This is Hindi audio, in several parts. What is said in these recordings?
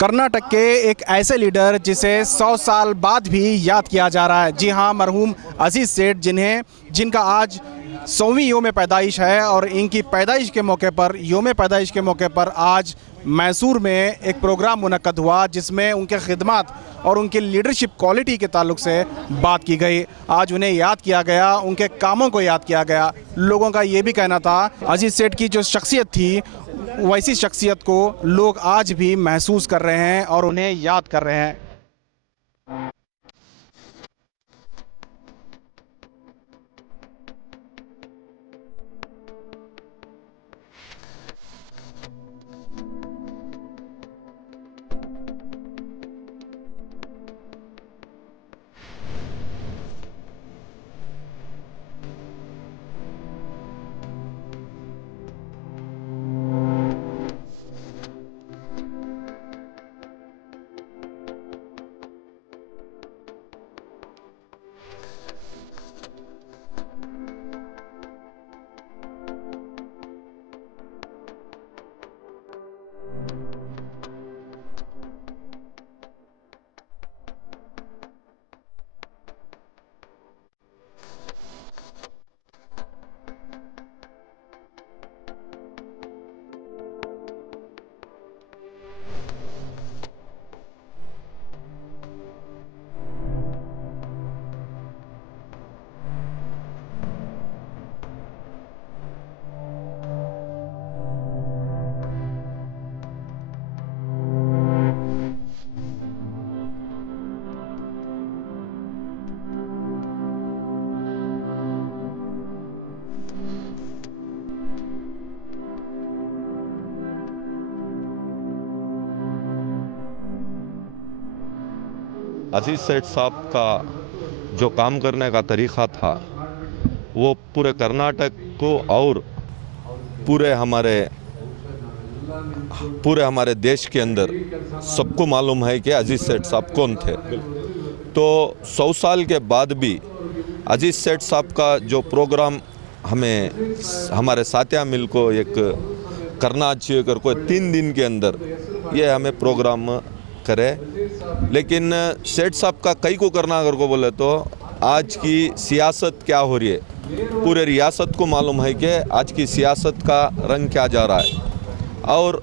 कर्नाटक के एक ऐसे लीडर जिसे 100 साल बाद भी याद किया जा रहा है। जी हाँ, मरहूम अजीज सेठ जिनका आज 100वीं योम पैदाइश है और इनकी पैदाइश के मौके पर पैदाइश के मौके पर आज मैसूर में एक प्रोग्राम मुनक्कद हुआ जिसमें उनके खिदमत और उनकी लीडरशिप क्वालिटी के ताल्लुक से बात की गई। आज उन्हें याद किया गया, उनके कामों को याद किया गया। लोगों का ये भी कहना था अजीज सेठ की जो शख्सियत थी वैसी शख्सियत को लोग आज भी महसूस कर रहे हैं और उन्हें याद कर रहे हैं। अजीज सेठ साहब का जो काम करने का तरीक़ा था वो पूरे कर्नाटक को और पूरे हमारे देश के अंदर सबको मालूम है कि अजीज सेठ साहब कौन थे। तो 100 साल के बाद भी अजीज सेठ साहब का जो प्रोग्राम हमारे साथिया मिल को एक करना चाहिए कर कोई 3 दिन के अंदर ये हमें प्रोग्राम करे। लेकिन सेठ साहब का कई को करना अगर को बोले तो आज की सियासत क्या हो रही है, पूरे रियासत को मालूम है कि आज की सियासत का रंग क्या जा रहा है। और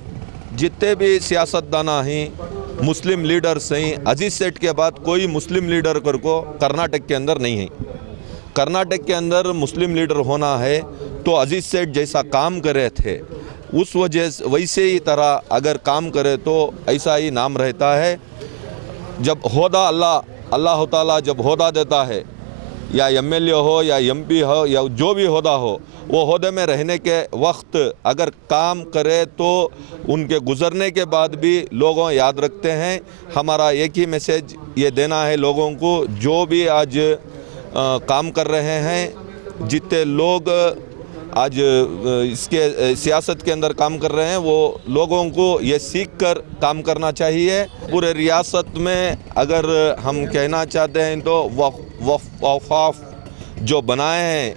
जितने भी सियासतदाना हैं, मुस्लिम लीडर्स हैं, अजीज सेठ के बाद कोई मुस्लिम लीडर कर को कर्नाटक के अंदर नहीं है। कर्नाटक के अंदर मुस्लिम लीडर होना है तो अजीज सेठ जैसा काम कर रहे थे उस वैसे ही तरह अगर काम करे तो ऐसा ही नाम रहता है। जब होदा अल्लाह ताला जब होदा देता है, या एमएलए हो या एमपी हो या जो भी होदा हो, वो होदे में रहने के वक्त अगर काम करे तो उनके गुज़रने के बाद भी लोगों याद रखते हैं। हमारा एक ही मैसेज ये देना है लोगों को, जो भी आज काम कर रहे हैं, जितने लोग आज इसके सियासत के अंदर काम कर रहे हैं, वो लोगों को ये सीख कर काम करना चाहिए। पूरे रियासत में अगर हम कहना चाहते हैं तो वफ़ जो बनाए हैं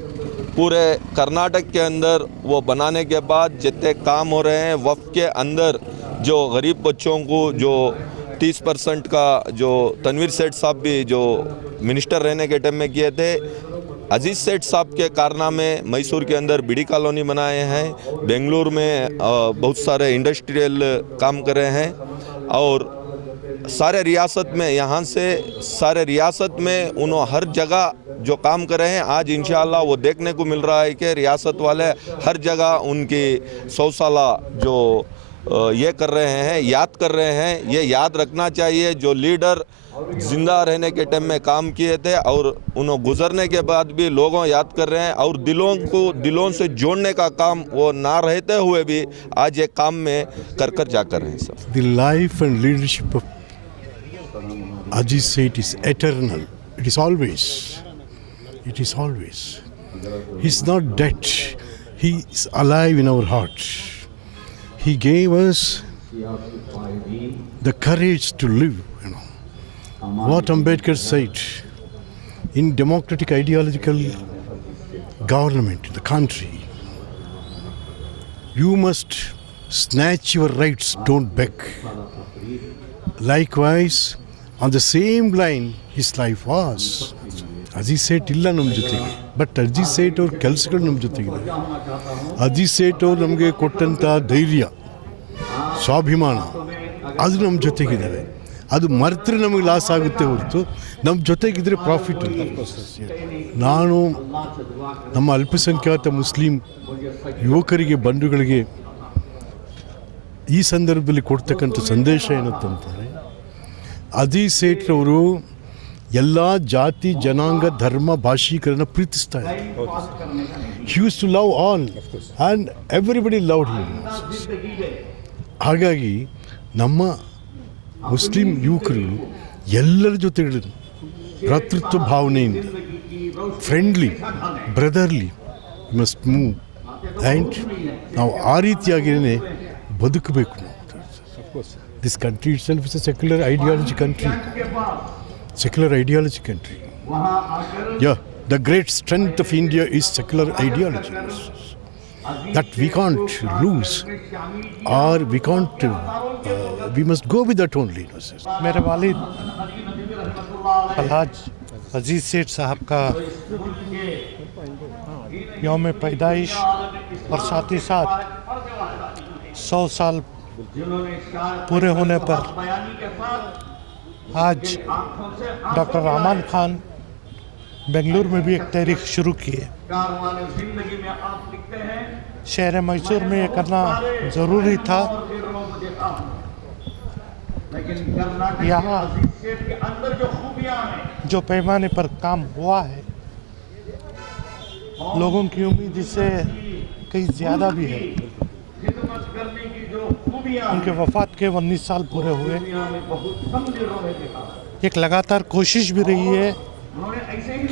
पूरे कर्नाटक के अंदर, वो बनाने के बाद जितने काम हो रहे हैं वफ़ के अंदर, जो गरीब बच्चों को जो 30% का जो तनवीर सेठ साहब भी जो मिनिस्टर रहने के टाइम में किए थे, अजीज सेठ साहब के कारनामे मैसूर के अंदर बीडी कॉलोनी बनाए हैं, बेंगलुरु में बहुत सारे इंडस्ट्रियल काम कर रहे हैं और सारे रियासत में, यहाँ से सारे रियासत में उन्होंने हर जगह जो काम कर रहे हैं। आज इंशाअल्लाह वो देखने को मिल रहा है कि रियासत वाले हर जगह उनकी 100 साला जो ये कर रहे हैं, याद कर रहे हैं। ये याद रखना चाहिए जो लीडर जिंदा रहने के टाइम में काम किए थे और उन्होंने गुजरने के बाद भी लोगों याद कर रहे हैं और दिलों से जोड़ने का काम वो ना रहते हुए भी आज ये काम में कर जा कर रहे हैं सब। The life and leadership of Aziz Seth is eternal. It is always. He's not dead. He is alive in our hearts. He gave us the courage to live. What Ambedkar said, in democratic ideological government in the country, you must snatch your rights, don't beg. Likewise, on the same line, his life was. Aziz Sait ಇಲ್ಲ ನಮ್ಮ ಜೊತೆಗೆ, ಬಟ್ ಅಜೀಜ್ ಸೇಠ್ ಅವ್ರ ಕೆಲಸಗಳು ನಮ್ಮ ಜೊತೆಗಿದೆ. ಅಜೀಜ್ ಸೇಠ್ ಅವ್ರು ನಮಗೆ ಕೊಟ್ಟಂಥ ಧೈರ್ಯ, ಸ್ವಾಭಿಮಾನ, ಅದು ನಮ್ಮ ಜೊತೆಗಿದ್ದಾವೆ. ಅದು ಮರೆತರೆ ನಮಗೆ ಲಾಸ್ ಆಗುತ್ತೆ ಹೊರತು ನಮ್ಮ ಜೊತೆಗಿದ್ರೆ ಪ್ರಾಫಿಟ್. ನಾನು ನಮ್ಮ ಅಲ್ಪಸಂಖ್ಯಾತ ಮುಸ್ಲಿಂ ಯುವಕರಿಗೆ, ಬಂಧುಗಳಿಗೆ ಈ ಸಂದರ್ಭದಲ್ಲಿ ಕೊಡ್ತಕ್ಕಂಥ ಸಂದೇಶ ಏನಂತಂದರೆ, ಅಜೀಜ್ ಸೇಠ್ರವರು ಎಲ್ಲ ಜಾತಿ, ಜನಾಂಗ, ಧರ್ಮ, ಭಾಷಿಕರನ್ನು ಪ್ರೀತಿಸ್ತಾ ಇದ್ದಾರೆ. He uses to love all and everybody loved him. ಹಾಗಾಗಿ ನಮ್ಮ ಮುಸ್ಲಿಂ ಯುವಕರು ಎಲ್ಲರ ಜೊತೆಗಳು ಭ್ರಾತೃತ್ವ ಭಾವನೆಯಿಂದ, friendly, brotherly must move and ನಾವು ಆ ರೀತಿಯಾಗಿಯೇ ಬದುಕಬೇಕು. This country itself is a secular ideology country. Secular ideology country. Yeah, the great strength of India is secular ideology. That we can't lose, or we can't. We must go with that only. मेरे वालिद अलहाज अजीज सेठ साहब का यौम पैदाइश और साथ ही साथ 100 साल पूरे होने पर आज डॉक्टर रहमान खान बेंगलुरु में भी एक तहरीक शुरू की है. शहर मैसूर में ये करना ज़रूरी था. यहाँ जो पैमाने पर काम हुआ है, लोगों की उम्मीद इससे कहीं ज़्यादा भी है. उनके वफात के 19 साल पूरे हुए. एक लगातार कोशिश भी रही है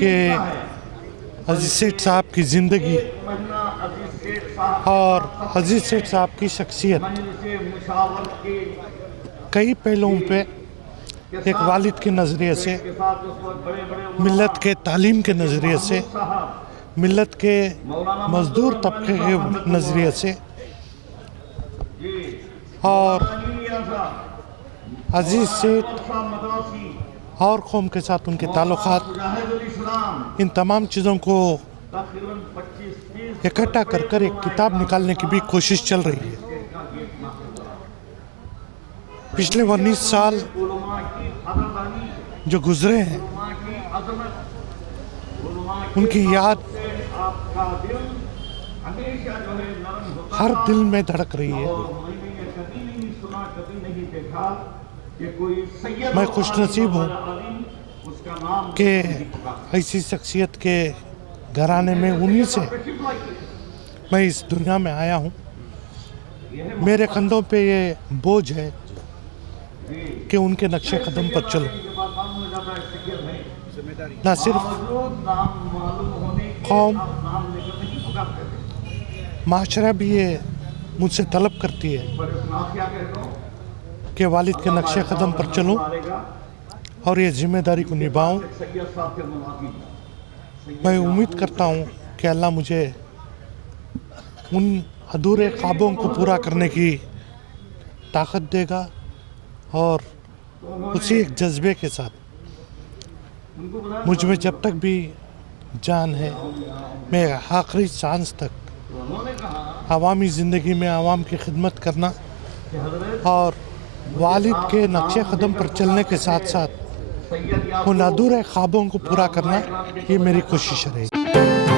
कि अजीज सेठ साहब की ज़िंदगी और अजीज सेठ साहब की शख्सियत कई पहलुओं पे एक वालिद के नज़रिए से, मिल्लत के तालीम के नज़रिए से, मिल्लत के मज़दूर तबके के नज़रिए से और अजीज सेठ और कौम के साथ उनके ताल्लुकात, इन तमाम चीज़ों को इकट्ठा कर कर एक किताब निकालने की भी कोशिश चल रही है. पिछले 19 साल जो गुजरे हैं, उनकी याद हर दिल में धड़क रही है. मैं खुशनसीब हूँ कि ऐसी शख्सियत के घराने में, उन्हीं से मैं इस दुनिया में आया हूँ. मेरे कंधों पे ये बोझ है कि उनके नक्शे कदम पर चलूं. न सिर्फ कौम, माशरा भी ये मुझसे तलब करती है कि वालिद के नक्शे कदम पर चलूं और ये जिम्मेदारी को निभाऊं. मैं उम्मीद करता हूं कि अल्लाह मुझे उन अधूरे ख्वाबों को पूरा करने की ताकत देगा और उसी एक जज्बे के साथ मुझ में जब तक भी जान है, मैं आखिरी सांस तक अवामी ज़िंदगी में आवाम की खिदमत करना और वालिद के नक्शे कदम पर चलने के साथ साथ उन अधूरे ख्वाबों को पूरा करना, ये मेरी कोशिश रहेगी.